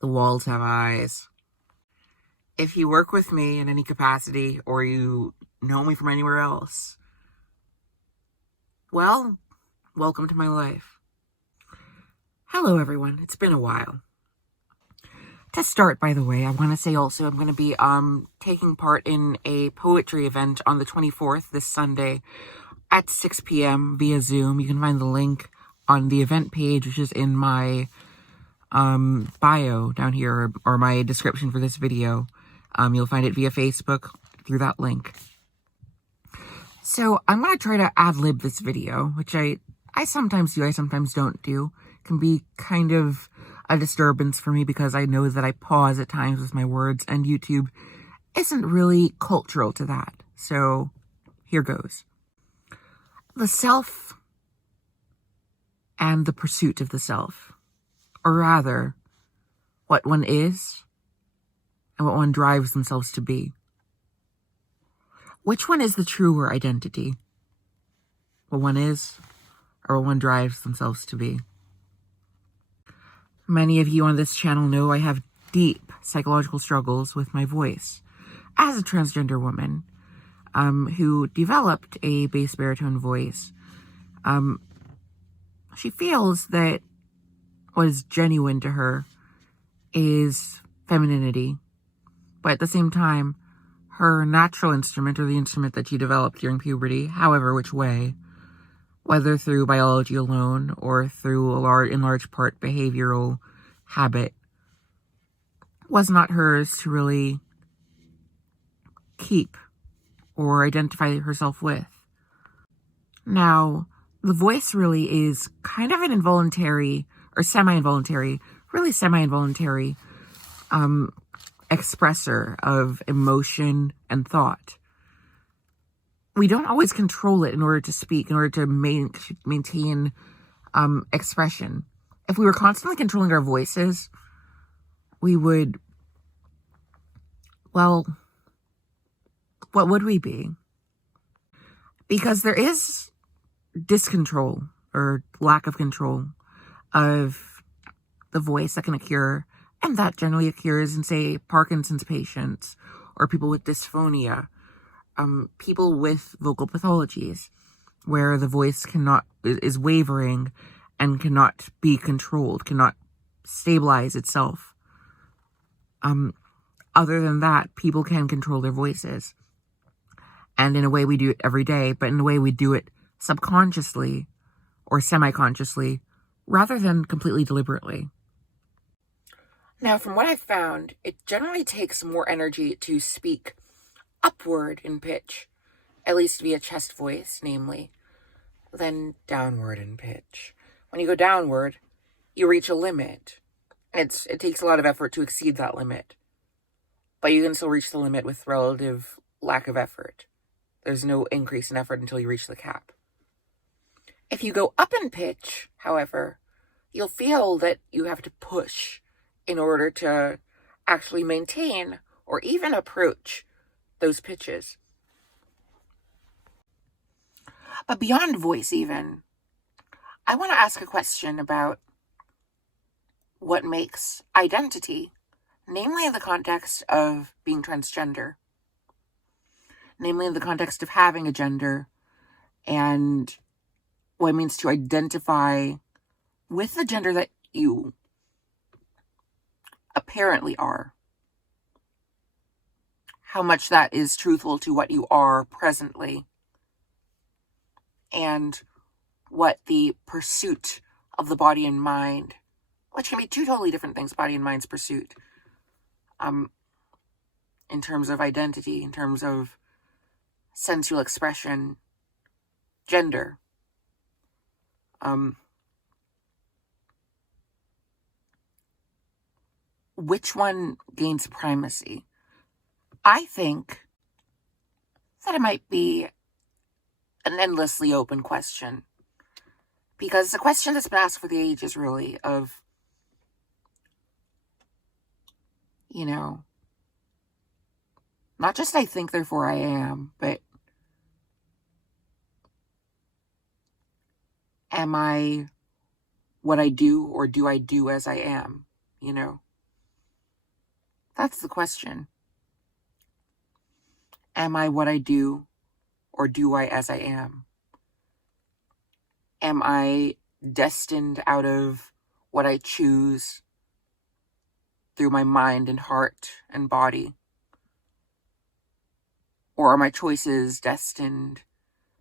The walls have eyes. If you work with me in any capacity or you know me from anywhere else, well, welcome to my life. Hello, everyone. It's been a while. To start, by the way, I want to say also I'm going to be taking part in a poetry event on the 24th, this Sunday, at 6 p.m. via Zoom. You can find the link on the event page, which is in my bio down here, or my description for this video. You'll find it via Facebook through that link. So I'm going to try to ad-lib this video, which I sometimes do, I sometimes don't do. It can be kind of a disturbance for me because I know that I pause at times with my words, and YouTube isn't really cultural to that. So here goes. The self and the pursuit of the self, or rather, what one is and what one drives themselves to be. Which one is the truer identity? What one is, or what one drives themselves to be? Many of you on this channel know I have deep psychological struggles with my voice as a transgender woman who developed a bass baritone voice. She feels that what is genuine to her is femininity, but at the same time, her natural instrument, or the instrument that she developed during puberty, however which way, whether through biology alone or through in large part behavioral habit, was not hers to really keep or identify herself with. Now, the voice really is kind of an involuntary, or semi-involuntary, really semi-involuntary expressor of emotion and thought. We don't always control it in order to speak, in order to maintain expression. If we were constantly controlling our voices, we would, well, what would we be? Because there is discontrol or lack of control of the voice that can occur, and that generally occurs in, say, Parkinson's patients or people with dysphonia, people with vocal pathologies, where the voice is wavering and cannot be controlled, cannot stabilize itself. Other than that, people can control their voices. And in a way we do it every day, but in a way we do it subconsciously or semi-consciously rather than completely deliberately. Now, from what I've found, it generally takes more energy to speak upward in pitch, at least via chest voice, namely, than downward in pitch. When you go downward, you reach a limit. It takes a lot of effort to exceed that limit, but you can still reach the limit with relative lack of effort. There's no increase in effort until you reach the cap. If you go up in pitch, however, you'll feel that you have to push in order to actually maintain or even approach those pitches. But beyond voice even, I want to ask a question about what makes identity, namely in the context of being transgender, namely in the context of having a gender, and what it means to identify with the gender that you apparently are. How much that is truthful to what you are presently, and what the pursuit of the body and mind, which can be two totally different things, body and mind's pursuit, in terms of identity, in terms of sensual expression, gender. Which one gains primacy? I think that it might be an endlessly open question, because it's a question that's been asked for the ages, really, of, not just I think, therefore I am, but am I what I do, or do I do as I am, That's the question. Am I what I do, or do I as I am? Am I destined out of what I choose through my mind and heart and body? Or are my choices destined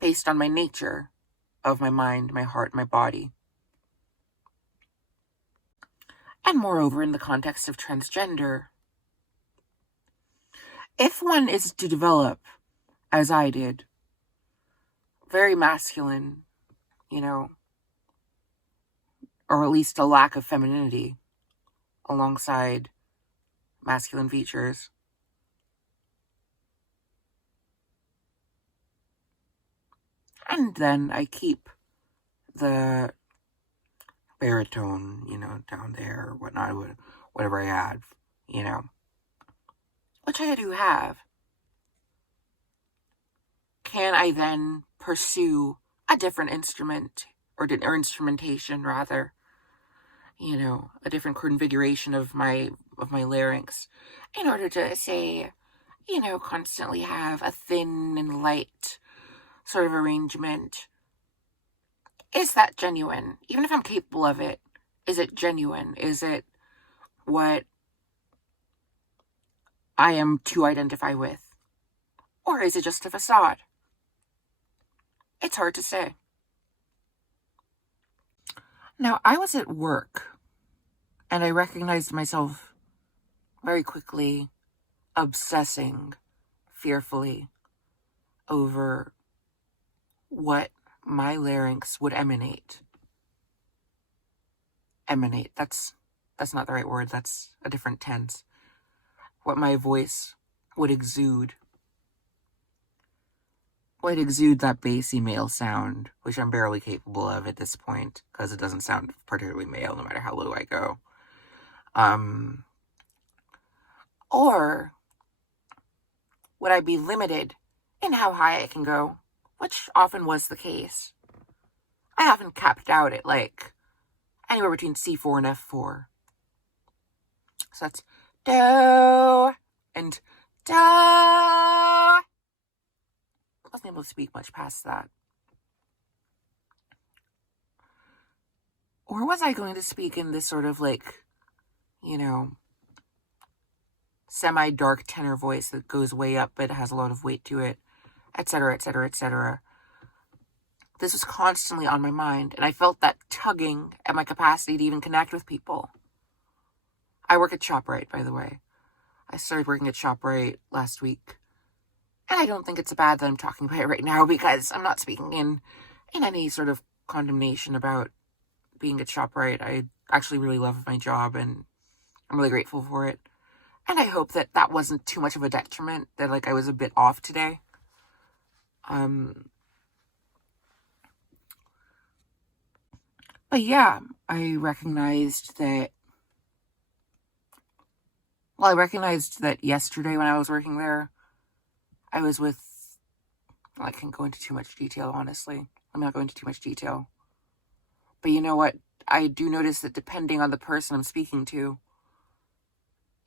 based on my nature of my mind, my heart, my body? And moreover, in the context of transgender, if one is to develop, as I did, very masculine, or at least a lack of femininity alongside masculine features, and then I keep the baritone, down there or whatnot, whatever I add, which I do have. Can I then pursue a different instrument or instrumentation rather, a different configuration of my larynx in order to say, constantly have a thin and light sort of arrangement? Is that genuine? Even if I'm capable of it, is it genuine? Is it what I am to identify with? Or is it just a facade? It's hard to say. Now, I was at work, and I recognized myself very quickly obsessing fearfully over what my larynx would emanate. Emanate, that's not the right word, that's a different tense. What my voice would exude. Would exude that bassy male sound, which I'm barely capable of at this point, because it doesn't sound particularly male no matter how low I go. Or would I be limited in how high I can go, which often was the case. I often capped out at like anywhere between C4 and F4. So that's do and do. I wasn't able to speak much past that. Or was I going to speak in this sort of like, semi-dark tenor voice that goes way up but has a lot of weight to it, etc., etc., etc. This was constantly on my mind, and I felt that tugging at my capacity to even connect with people. I work at ShopRite, by the way. I started working at ShopRite last week. And I don't think it's bad that I'm talking about it right now, because I'm not speaking in any sort of condemnation about being at ShopRite. I actually really love my job, and I'm really grateful for it. And I hope that that wasn't too much of a detriment, that I was a bit off today. But yeah, I recognized that yesterday when I was working there, I was with, I can't go into too much detail, honestly. I'm not going into too much detail. But you know what? I do notice that depending on the person I'm speaking to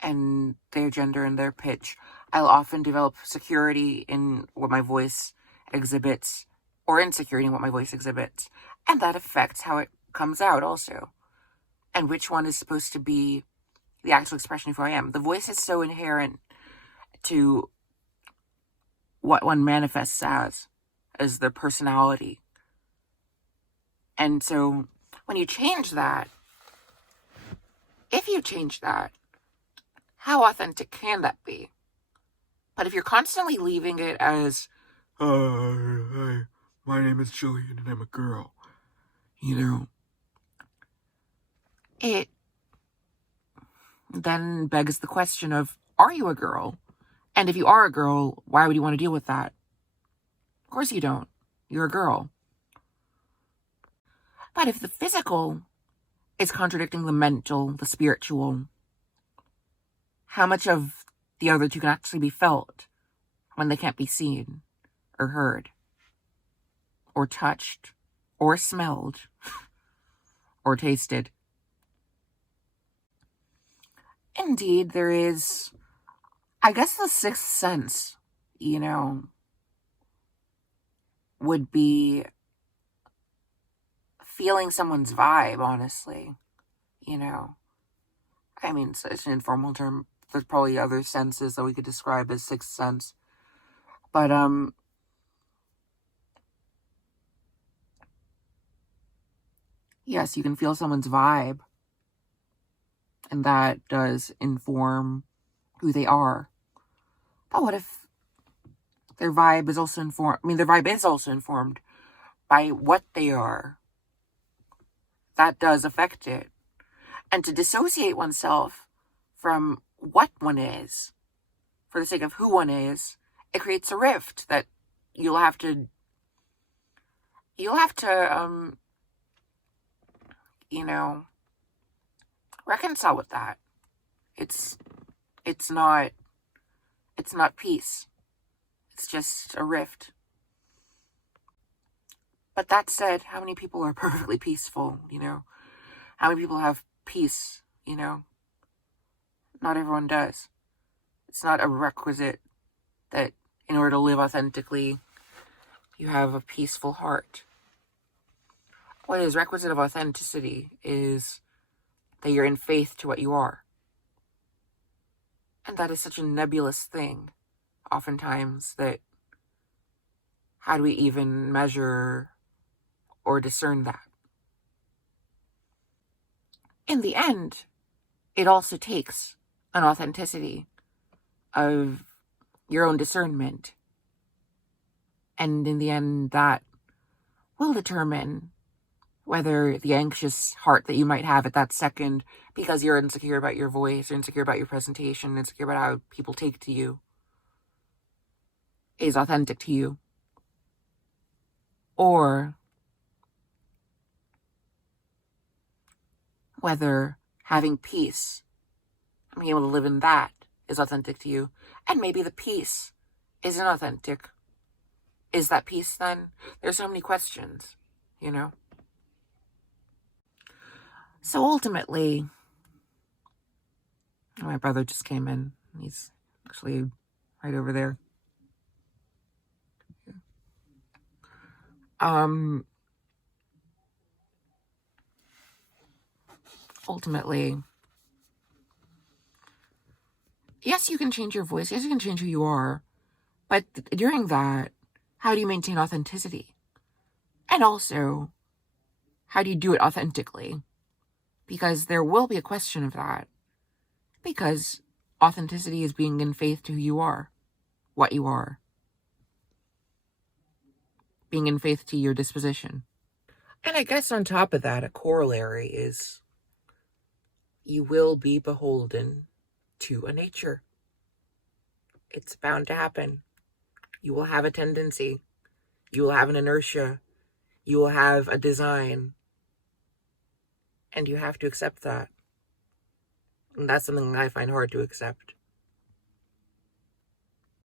and their gender and their pitch, I'll often develop security in what my voice exhibits, or insecurity in what my voice exhibits. And that affects how it comes out also. And which one is supposed to be the actual expression of who I am. The voice is so inherent to what one manifests as their personality. And so when you change that, if you change that, how authentic can that be? But if you're constantly leaving it as, hi, my name is Gillian and I'm a girl, it then begs the question of, are you a girl? And if you are a girl, why would you want to deal with that? Of course you don't. You're a girl. But if the physical is contradicting the mental, the spiritual, how much of the other two can actually be felt when they can't be seen or heard or touched or smelled or tasted? Indeed, there is, I guess the sixth sense, would be feeling someone's vibe, honestly. I mean, it's an informal term. There's probably other senses that we could describe as sixth sense. But, yes, you can feel someone's vibe. And that does inform who they are. But what if their vibe is also informed? I mean, their vibe is also informed by what they are. That does affect it. And to dissociate oneself from what one is, for the sake of who one is, it creates a rift that you'll have to, reconcile with that. It's not peace. It's just a rift. But that said, how many people are perfectly peaceful, How many people have peace, Not everyone does. It's not a requisite that in order to live authentically, you have a peaceful heart. What is requisite of authenticity is that you're in faith to what you are. And that is such a nebulous thing, oftentimes, that how do we even measure or discern that? In the end, it also takes an authenticity of your own discernment. And in the end, that will determine whether the anxious heart that you might have at that second, because you're insecure about your voice, or insecure about your presentation, insecure about how people take to you, is authentic to you. Or whether having peace and being able to live in that is authentic to you. And maybe the peace isn't authentic. Is that peace then? There's so many questions, So ultimately, my brother just came in. He's actually right over there. Ultimately, yes, you can change your voice. Yes, you can change who you are. But during that, how do you maintain authenticity? And also, how do you do it authentically? Because there will be a question of that. Because authenticity is being in faith to who you are, what you are. Being in faith to your disposition. And I guess on top of that, a corollary is you will be beholden to a nature. It's bound to happen. You will have a tendency. You will have an inertia. You will have a design. And you have to accept that. And that's something that I find hard to accept.